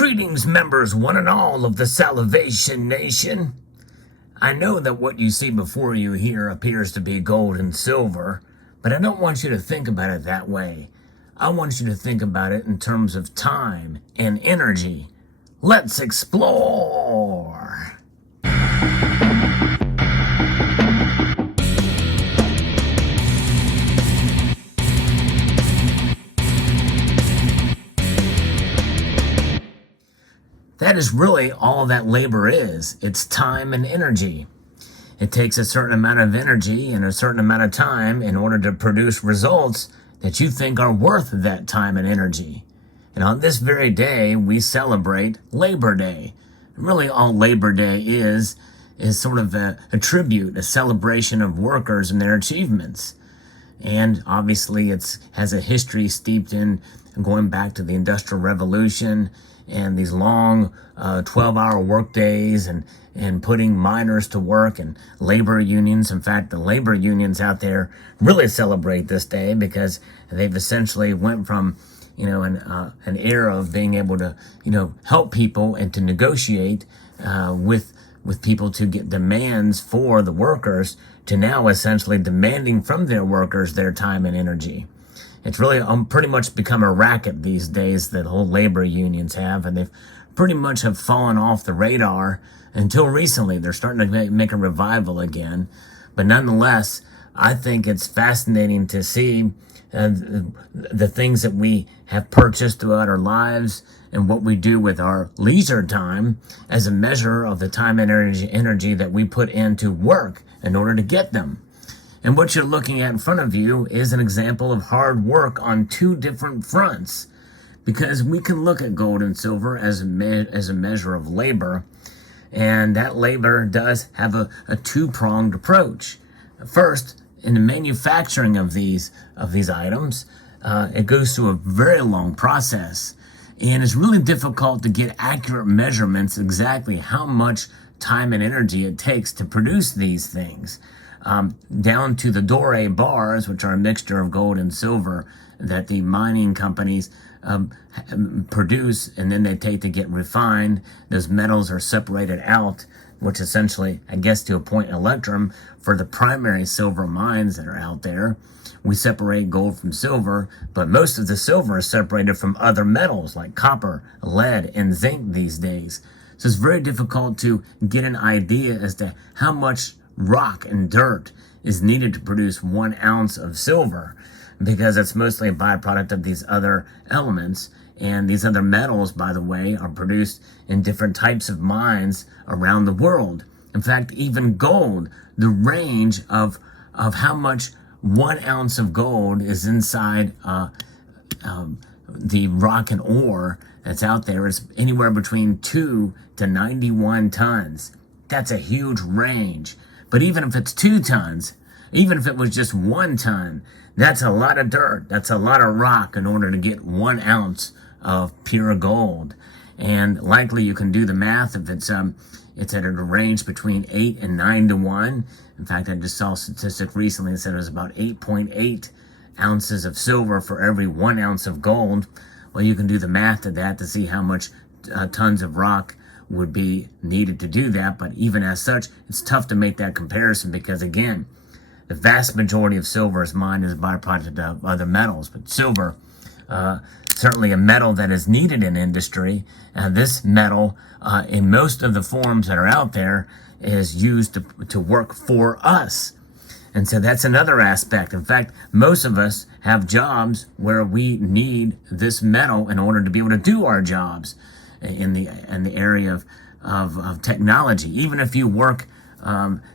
Greetings, members, one and all of the Salivation Nation. I know that what you see before you here appears to be gold and silver, but I don't want you to think about it that way. I want you to think about it in terms of time and energy. Let's explore! That is really all that labor is. It's time and energy. It takes a certain amount of energy and a certain amount of time in order to produce results that you think are worth that time and energy. And on this very day, we celebrate Labor Day. Really all Labor Day is sort of a tribute, a celebration of workers and their achievements. And obviously it has a history steeped in going back to the Industrial Revolution and these long 12-hour work days and putting miners to work and labor unions. In fact, the labor unions out there really celebrate this day because they've essentially went from an era of being able to help people and to negotiate with people to get demands for the workers to now essentially demanding from their workers their time and energy. It's really pretty much become a racket these days that whole labor unions have, and they've pretty much have fallen off the radar until recently. They're starting to make a revival again. But nonetheless, I think it's fascinating to see the things that we have purchased throughout our lives and what we do with our leisure time as a measure of the time and energy that we put into work in order to get them. And what you're looking at in front of you is an example of hard work on two different fronts, because we can look at gold and silver as a measure of labor, and that labor does have a two-pronged approach. First, in the manufacturing of these items, it goes through a very long process, and it's really difficult to get accurate measurements exactly how much time and energy it takes to produce these things. Down to the doré bars, which are a mixture of gold and silver that the mining companies produce, and then they take to get refined. Those metals are separated out, which essentially, I guess to a point, electrum for the primary silver mines that are out there. We separate gold from silver, but most of the silver is separated from other metals like copper, lead, and zinc these days. So it's very difficult to get an idea as to how much rock and dirt is needed to produce 1 ounce of silver, because it's mostly a byproduct of these other elements. And these other metals, by the way, are produced in different types of mines around the world. In fact, even gold, the range of how much 1 ounce of gold is inside the rock and ore that's out there is anywhere between 2 to 91 tons. That's a huge range. But even if it's 2 tons, even if it was just 1 ton, that's a lot of dirt. That's a lot of rock in order to get 1 ounce of pure gold. And likely you can do the math if it's at a range between 8 and 9 to 1. In fact, I just saw a statistic recently that said it was about 8.8 ounces of silver for every 1 ounce of gold. Well, you can do the math to that to see how much tons of rock would be needed to do that. But even as such, it's tough to make that comparison because, again, the vast majority of silver is mined as a byproduct of other metals. But silver, certainly a metal that is needed in industry. This metal, in most of the forms that are out there, is used to work for us. And so that's another aspect. In fact, most of us have jobs where we need this metal in order to be able to do our jobs in the area of technology. Even if you work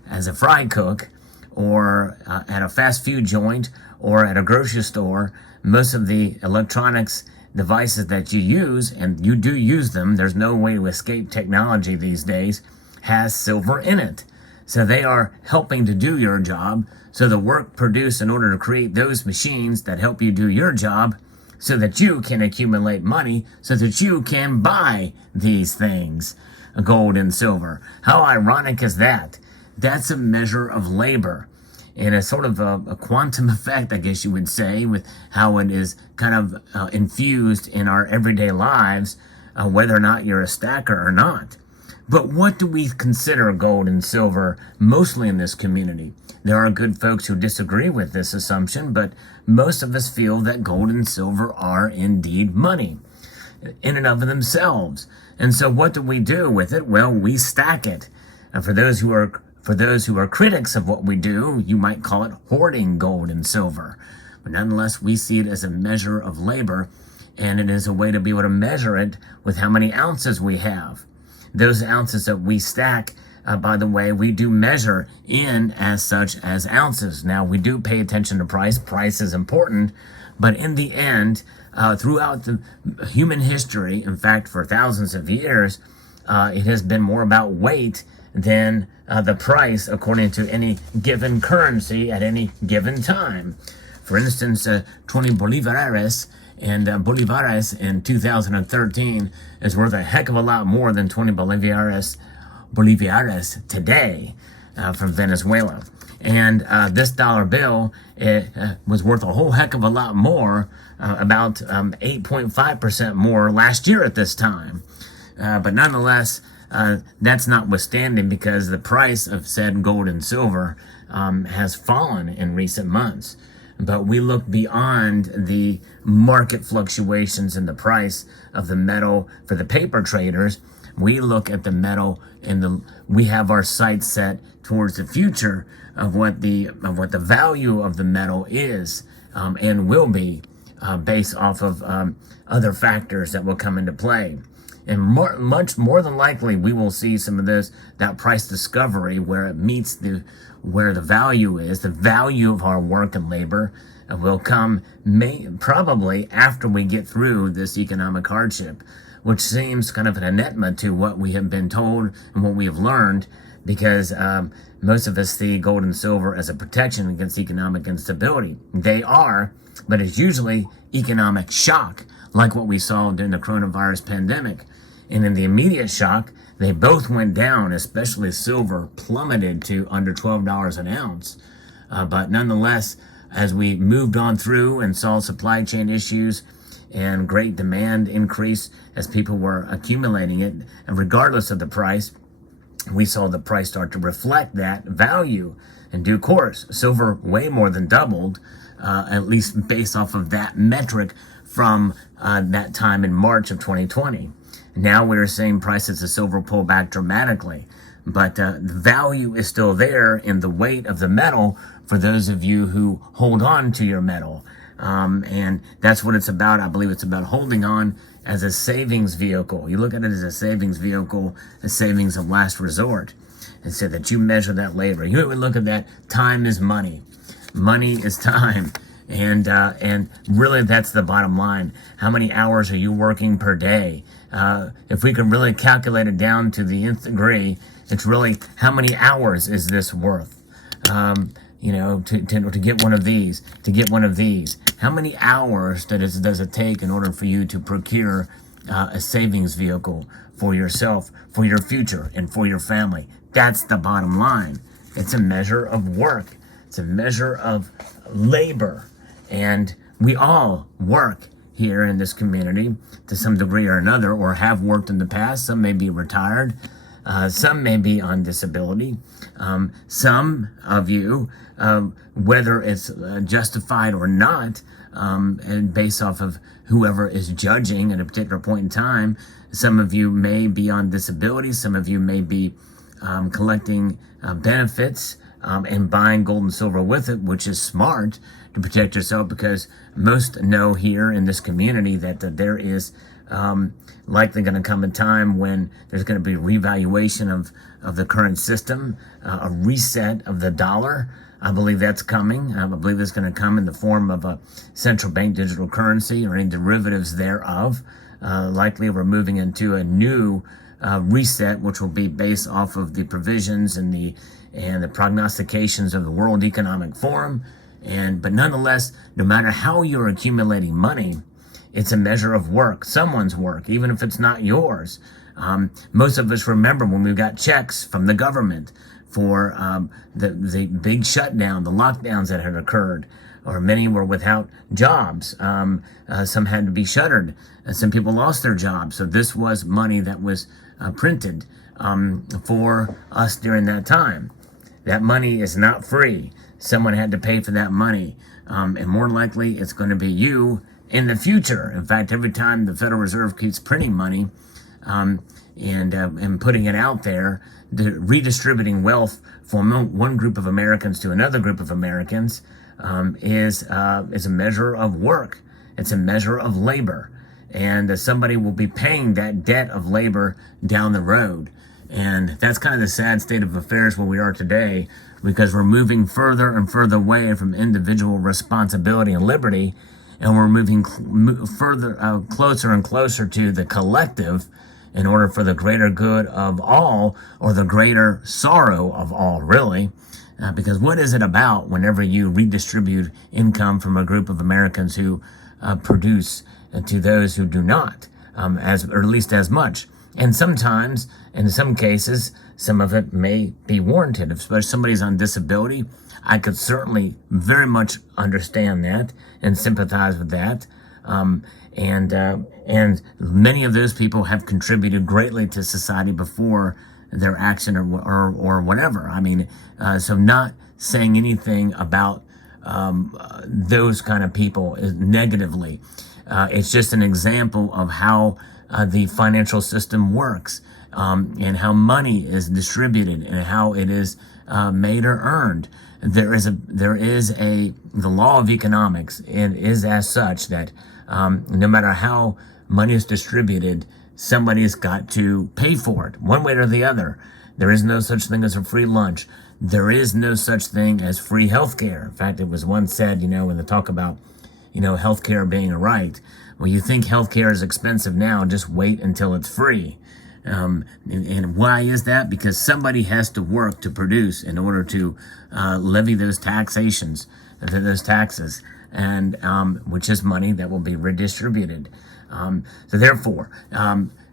as a fry cook or at a fast food joint or at a grocery store, most of the electronics devices that you use, and you do use them, there's no way to escape technology these days, has silver in it. So they are helping to do your job. So the work produced in order to create those machines that help you do your job so that you can accumulate money, so that you can buy these things, gold and silver. How ironic is that? That's a measure of labor. And a sort of a quantum effect, I guess you would say, with how it is kind of infused in our everyday lives. whether or not you're a stacker or not. But what do we consider gold and silver mostly in this community? There are good folks who disagree with this assumption, but most of us feel that gold and silver are indeed money in and of themselves. And so what do we do with it? Well, we stack it. And for those who are critics of what we do, you might call it hoarding gold and silver. But nonetheless, we see it as a measure of labor, and it is a way to be able to measure it with how many ounces we have. Those ounces that we stack, by the way, we do measure in as such as ounces. Now, we do pay attention to price. Price is important, but in the end, throughout the human history, in fact, for thousands of years, it has been more about weight than the price according to any given currency at any given time. For instance, 20 bolivares in 2013 is worth a heck of a lot more than 20 bolivares today from Venezuela. And this dollar bill was worth a whole heck of a lot more, about 8.5% more last year at this time. But nonetheless, that's notwithstanding, because the price of said gold and silver has fallen in recent months. But we look beyond the market fluctuations in the price of the metal for the paper traders. We look at the metal and we have our sights set towards the future of what the value of the metal is and will be based off of other factors that will come into play. And much more than likely, we will see some of that price discovery where it meets where the value is. The value of our work and labor will come probably after we get through this economic hardship, which seems kind of an anathema to what we have been told and what we have learned, because most of us see gold and silver as a protection against economic instability. They are, but it's usually economic shock, like what we saw during the coronavirus pandemic. And in the immediate shock, they both went down, especially silver plummeted to under $12 an ounce. But nonetheless, as we moved on through and saw supply chain issues and great demand increase as people were accumulating it, and regardless of the price, we saw the price start to reflect that value in due course. Silver way more than doubled, at least based off of that metric from that time in March of 2020. Now we're seeing prices of silver pull back dramatically, but the value is still there in the weight of the metal for those of you who hold on to your metal. And that's what it's about. I believe it's about holding on as a savings vehicle. You look at it as a savings vehicle, a savings of last resort, and so that you measure that labor. You would look at that. Time is money. Money is time. And really, that's the bottom line. How many hours are you working per day? If we can really calculate it down to the nth degree, it's really how many hours is this worth? To get one of these, how many hours does it take in order for you to procure a savings vehicle for yourself, for your future, and for your family? That's the bottom line. It's a measure of work. It's a measure of labor. And we all work here in this community to some degree or another, or have worked in the past. Some may be retired. Some may be on disability. Some of you, whether it's justified or not, and based off of whoever is judging at a particular point in time, some of you may be on disability. Some of you may be collecting benefits and buying gold and silver with it, which is smart to protect yourself, because most know here in this community that there is likely going to come a time when there's going to be revaluation of the current system, a reset of the dollar. I believe that's coming. I believe it's going to come in the form of a central bank digital currency or any derivatives thereof. Likely we're moving into a new reset, which will be based off of the provisions and the prognostications of the World Economic Forum. But nonetheless, no matter how you're accumulating money, it's a measure of work, someone's work, even if it's not yours. Most of us remember when we got checks from the government for the big shutdown, the lockdowns that had occurred. or many were without jobs. Some had to be shuttered. Some people lost their jobs. So this was money that was printed for us during that time. That money is not free. Someone had to pay for that money. And more likely, it's going to be you in the future. In fact, every time the Federal Reserve keeps printing money and putting it out there, redistributing wealth from one group of Americans to another group of Americans is a measure of work. It's a measure of labor. And somebody will be paying that debt of labor down the road. And that's kind of the sad state of affairs where we are today, because we're moving further and further away from individual responsibility and liberty, and we're moving further closer and closer to the collective in order for the greater good of all, or the greater sorrow of all, really. Because what is it about whenever you redistribute income from a group of Americans who produce to those who do not, or at least as much? And sometimes, in some cases, some of it may be warranted. If somebody's on disability, I could certainly very much understand that and sympathize with that. And many of those people have contributed greatly to society before their action or whatever. I mean, so not saying anything about those kind of people negatively. It's just an example of how the financial system works, and how money is distributed and how it is made or earned. There is the law of economics, and is as such that no matter how money is distributed, somebody's got to pay for it, one way or the other. There is no such thing as a free lunch. There is no such thing as free healthcare. In fact, it was once said, when they talk about, healthcare being a right, well, you think healthcare is expensive now, just wait until it's free. And why is that? Because somebody has to work to produce in order to levy those taxes, and which is money that will be redistributed. So therefore,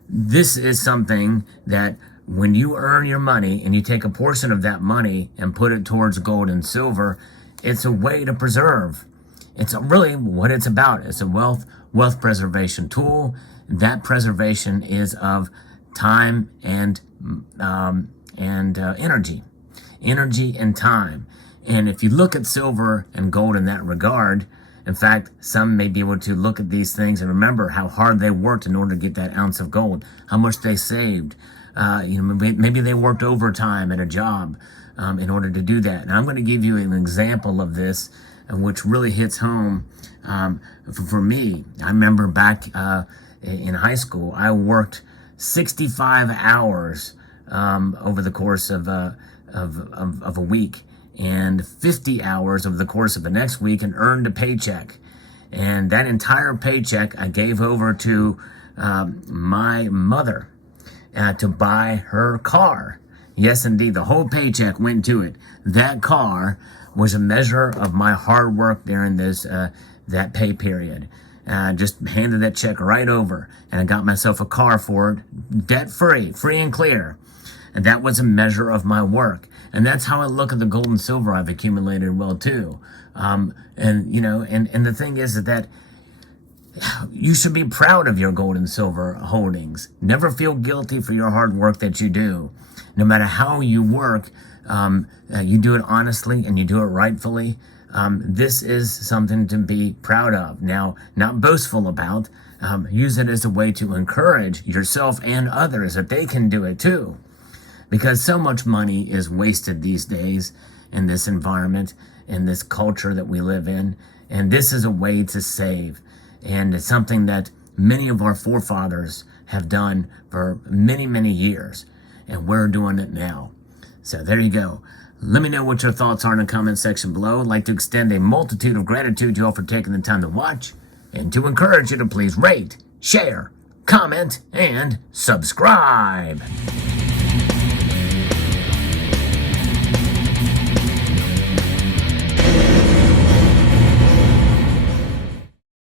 this is something that when you earn your money and you take a portion of that money and put it towards gold and silver, it's a way to preserve. It's really what it's about. It's a wealth preservation tool. That preservation is of time and energy and time. And if you look at silver and gold in that regard, in fact, some may be able to look at these things and remember how hard they worked in order to get that ounce of gold, how much they saved. Maybe they worked overtime at a job in order to do that. And I'm going to give you an example of this, which really hits home for me. I remember back in high school, I worked 65 hours over the course of a week, and 50 hours over the course of the next week, and earned a paycheck. And that entire paycheck I gave over to my mother to buy her car. Yes, indeed, the whole paycheck went to it. That car was a measure of my hard work during that pay period. Just handed that check right over, and I got myself a car for it, debt-free, free and clear. And that was a measure of my work. And that's how I look at the gold and silver I've accumulated well too. And the thing is that you should be proud of your gold and silver holdings. Never feel guilty for your hard work that you do. No matter how you work, you do it honestly and you do it rightfully. This is something to be proud of. Now, not boastful about. Use it as a way to encourage yourself and others that they can do it too. Because so much money is wasted these days in this environment, in this culture that we live in. And this is a way to save. And it's something that many of our forefathers have done for many, many years. And we're doing it now. So there you go. Let me know what your thoughts are in the comment section below. I'd like to extend a multitude of gratitude to you all for taking the time to watch, and to encourage you to please rate, share, comment, and subscribe.